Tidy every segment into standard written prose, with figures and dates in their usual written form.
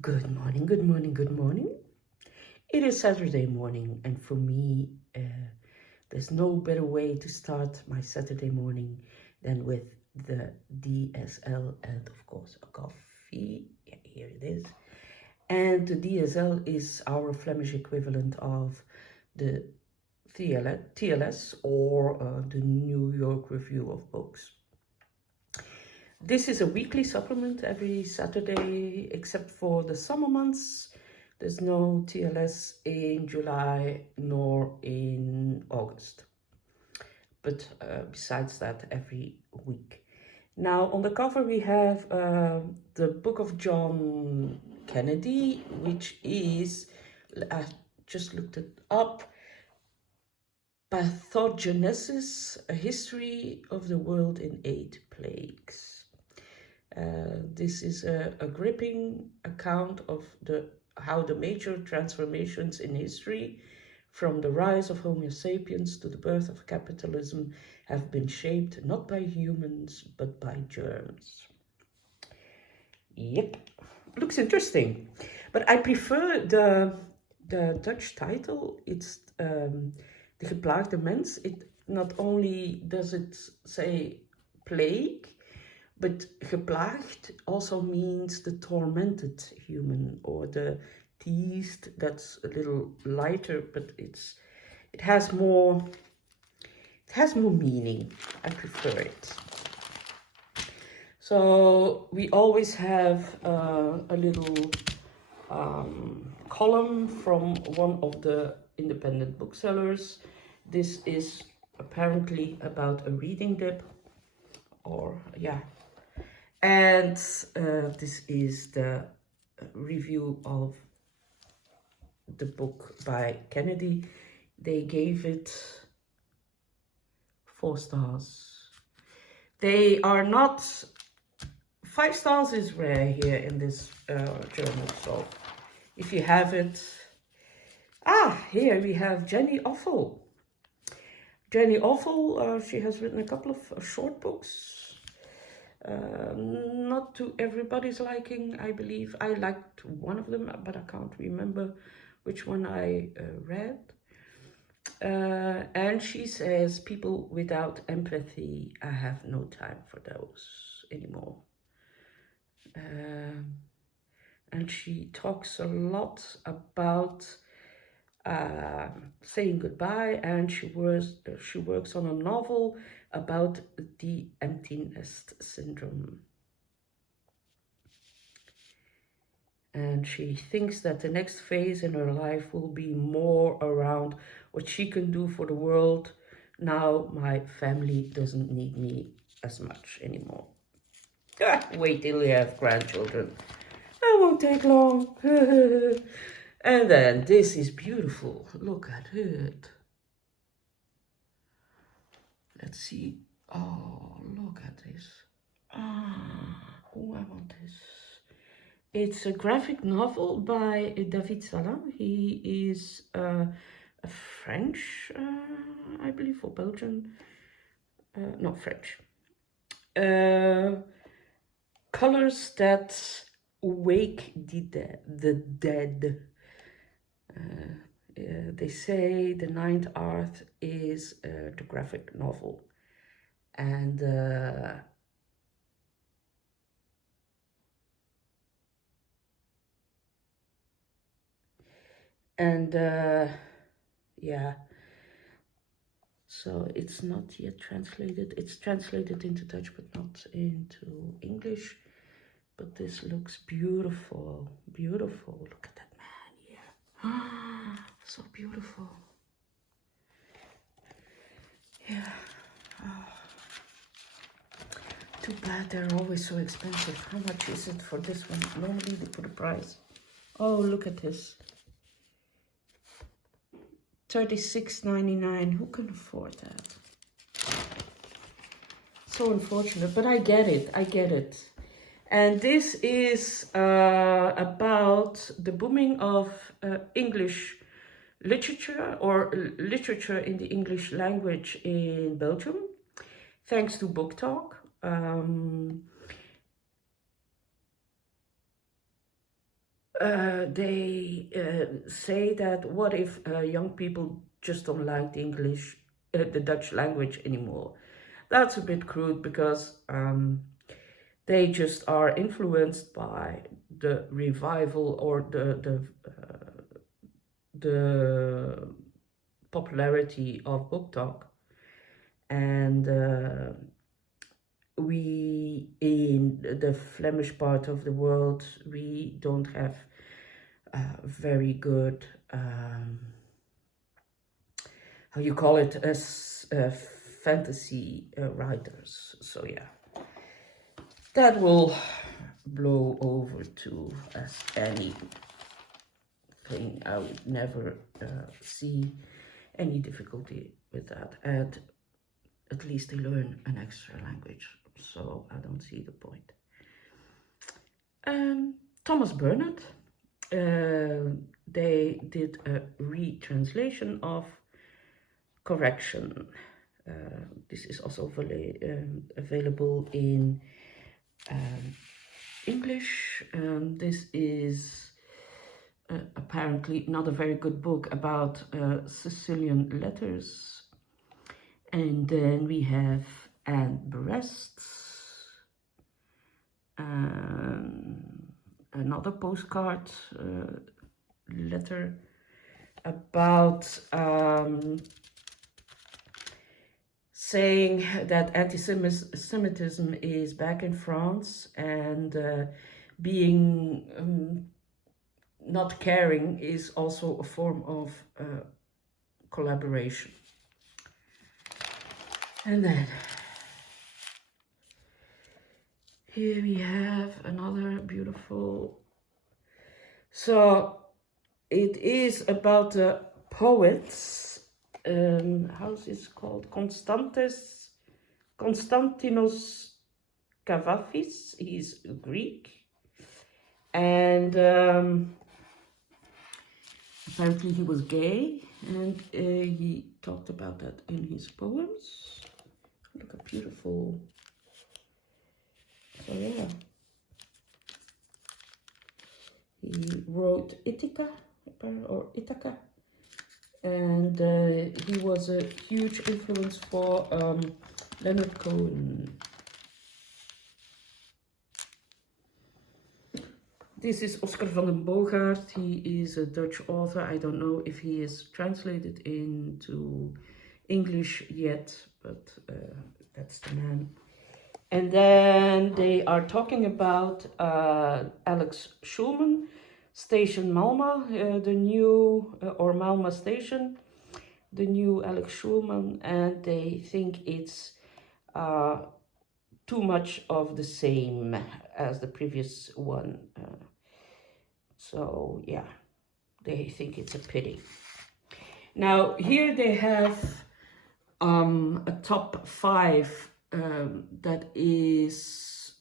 Good morning, good morning, good morning. It is Saturday morning, and for me, there's no better way to start my Saturday morning than with the DSL and, of course, a coffee. Yeah, here it is. And the DSL is our Flemish equivalent of the TLS or the New York Review of Books. This is a weekly supplement every Saturday, except for the summer months. There's no TLS in July nor in August. But besides that, every week. Now, on the cover, we have the Book of John Kennedy, which is, I just looked it up, Pathogenesis, a history of the world in 8 plagues. This is a gripping account of how the major transformations in history, from the rise of Homo sapiens to the birth of capitalism, have been shaped not by humans but by germs. Yep, looks interesting, but I prefer the Dutch title. It's De geplaagde mens. It not only does it say plague, but geplaagd also means the tormented human or the teased. That's a little lighter, but it has more meaning. I prefer it. So we always have a little column from one of the independent booksellers. This is apparently about a reading dip, or yeah. And this is the review of the book by Kennedy. They gave it 4 stars. They are not... 5 stars is rare here in this journal, so if you have it... here we have Jenny Offel. Jenny Offel, she has written a couple of short books. Not to everybody's liking, I believe. I liked one of them, but I can't remember which one I read. And she says, people without empathy, I have no time for those anymore. And she talks a lot about saying goodbye, and she works on a novel about the empty nest syndrome. And she thinks that the next phase in her life will be more around what she can do for the world. Now my family doesn't need me as much anymore. Wait till you have grandchildren. That won't take long. And then this is beautiful. Look at it. Let's see. Oh, look at this. Oh, I want this. It's a graphic novel by David Salam. He is a French, I believe, or Belgian. Not French. Colors that wake the dead. They say the 9th art is the graphic novel, and yeah, so it's not yet translated. It's translated into Dutch but not into English, but this looks beautiful. Beautiful. Look at that man here. So beautiful. Yeah. Too bad they're always so expensive. How much is it for this one? Normally they put a price. Oh, look at this. $36.99. Who can afford that? So unfortunate, but I get it. I get it. And this is about the booming of English literature, or literature in the English language in Belgium, thanks to Book Talk. they say that what if young people just don't like the Dutch language anymore? That's a bit crude because they just are influenced by the revival or the popularity of book talk, and we in the Flemish part of the world, we don't have very good how you call it, as fantasy writers. So yeah, that will blow over too, as anything. I would never see any difficulty with that. And at least they learn an extra language, so I don't see the point. Thomas Bernard, they did a retranslation of Correction. This is also available in English. This is apparently not a very good book about Sicilian letters. And then we have Anne Breast's another postcard letter about saying that anti-Semitism is back in France, and being not caring is also a form of collaboration. And then here we have another beautiful, so it is about the poets. How is this called? Konstantinos Kavafis. He's Greek, and apparently he was gay, and he talked about that in his poems. Look how beautiful. So yeah, he wrote Ithaca, or Ithaca, and he was a huge influence for Leonard Cohen. This is Oscar van den Boogaard. He is a Dutch author. I don't know if he is translated into English yet, but that's the man. And then they are talking about Alex Schulman, Station Malma, the new, or Malma Station, the new Alex Schulman, and they think it's too much of the same as the previous one. So yeah, they think it's a pity. Now here they have a top 5 that is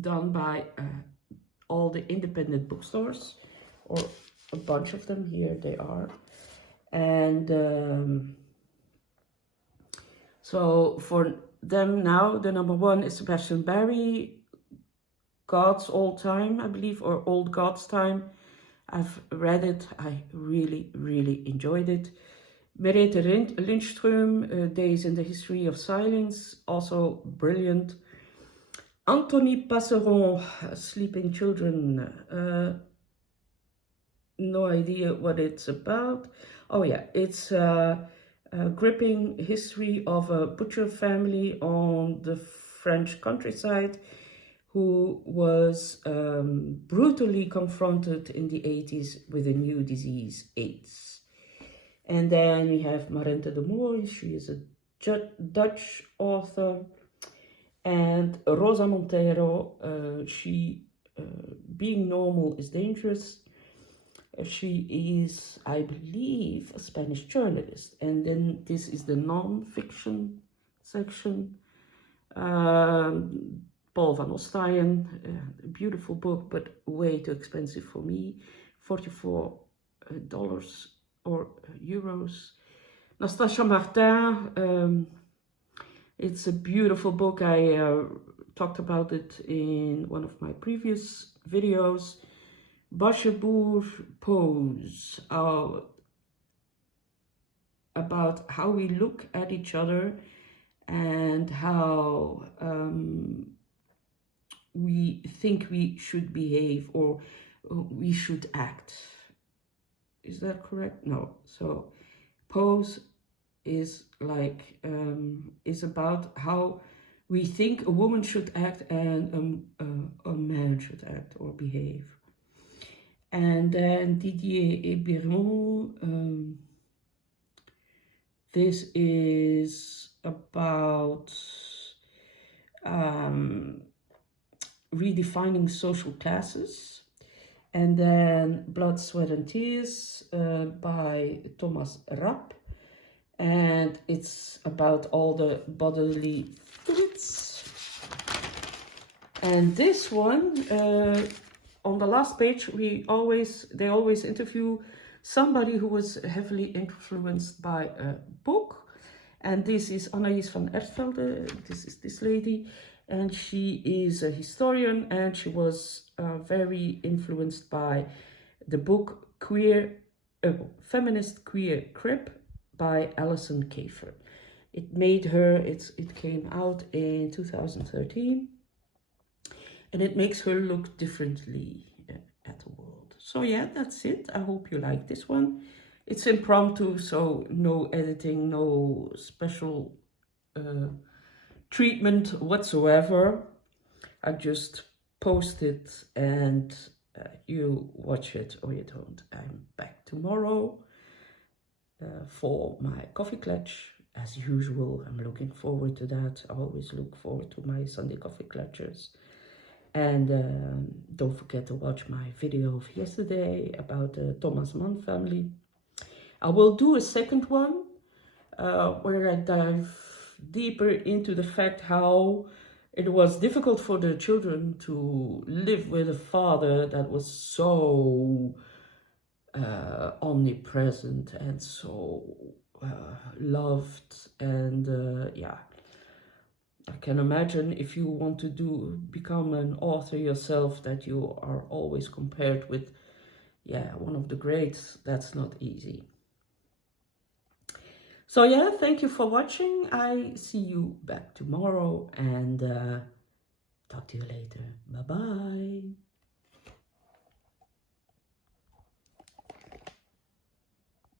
done by all the independent bookstores, or a bunch of them. Here they are. And so for them now, the number 1 is Sebastian Barry, God's Old Time, I believe, or Old God's Time. I've read it. I really, really enjoyed it. Merete Lindström, Days in the History of Silence, also brilliant. Anthony Passeron, Sleeping Children, no idea what it's about. Oh yeah, it's a gripping history of a butcher family on the French countryside who was brutally confronted in the 80s with a new disease, AIDS. And then we have Marente de Mooi. She is a Dutch author. And Rosa Montero, she, Being Normal is Dangerous. She is, I believe, a Spanish journalist. And then this is the non-fiction section. Paul van Ostaaien, a beautiful book, but way too expensive for me. $44 or euros. Nastasia Martin, it's a beautiful book. I talked about it in one of my previous videos. Bashaboor pose, about how we look at each other and how we think we should behave or we should act. Is that correct? No. So pose is like is about how we think a woman should act and a man should act or behave. And then Didier Ebiron, this is about redefining social classes. And then Blood, Sweat and Tears by Thomas Rapp. And it's about all the bodily fluids. And this one, on the last page, they always interview somebody who was heavily influenced by a book. And this is Anaïs van Ertvelde. This is this lady. And she is a historian, and she was very influenced by the book Feminist Queer Crip by Alison Kafer. It made her, it came out in 2013, and it makes her look differently at the world. So yeah, that's it. I hope you like this one. It's impromptu, so no editing, no special treatment whatsoever. I just post it and you watch it or you don't. I'm back tomorrow for my coffee clutch. As usual, I'm looking forward to that. I always look forward to my Sunday coffee clutches. And don't forget to watch my video of yesterday about the Thomas Mann family. I will do a second one where I dive deeper into the fact how it was difficult for the children to live with a father that was so omnipresent and so loved. And yeah, I can imagine if you want to become an author yourself, that you are always compared with one of the greats. That's not easy. So yeah, thank you for watching. I see you back tomorrow, and talk to you later. Bye bye.